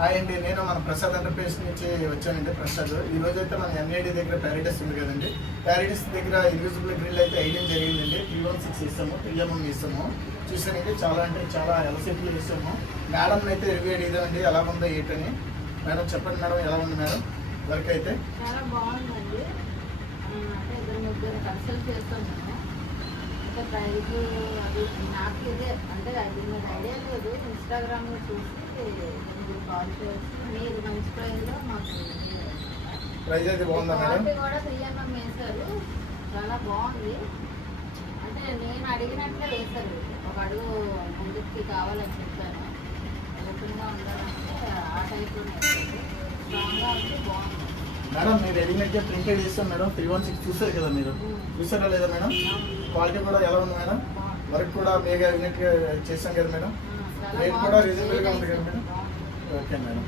Hi అండి, నేను మన ప్రసాద్ ఎంటర్ప్రైజ్ నుంచి వచ్చానండి. ప్రసాద్ ఈరోజు అయితే మన ఎన్ఐడి దగ్గర ప్యారిటస్ ఉంది కదండి. ప్యారిటస్ దగ్గర ఇన్విజిబుల్ గ్రిల్ అయితే వేయడం జరిగిందండి. 316 ఇస్తాము, 3mm ఇస్తాము. చూసానండి, చాలా అంటే చాలా ఎలసిటీలు ఇస్తాము. మేడం అయితే రివ్యూ అడిగామండి, ఎలా ఉందో ఏంటని. మేడం చెప్పండి మేడం, ఎలా ఉంది మేడం వర్క్ అయితే? చాలా బాగుందండి. అంటే ఇద్దరు ముగ్గురు కన్సల్ట్ చేస్తాం మేము. అంటే ప్రైజ్ అది నాకు ఇదే అంటే అది మీద ఐడియా లేదు. ఇన్స్టాగ్రామ్లో చూసి మీరు కాల్ చేసి మీరు మంచి ప్రైజ్లో మాకు ప్రైజ్ అయితే బాగుందా మేడం? కూడా 3mm వేశారు, చాలా బాగుంది. అంటే నేను అడిగినట్లే వేశారు, ఒక అడుగు ముందుకి కావాలని చెప్పాను. ఓపెన్గా ఉండాలంటే ఆ టైప్లోనే వేశారు. స్ట్రాంగ్గా ఉంది, బాగుంది. మేడం మీరు అడిగినట్టే ప్రింటెడ్ ఇస్తాం మేడం. 316 చూసారు కదా మీరు, చూసారా లేదా మేడం? క్వాలిటీ కూడా ఎలా ఉంది మేడం? వర్క్ కూడా మీకు అడిగినట్టుగా చేస్తాం కదా మేడం. రేట్ కూడా రీజనబుల్గా ఉంది కదా మేడం? Okay madam.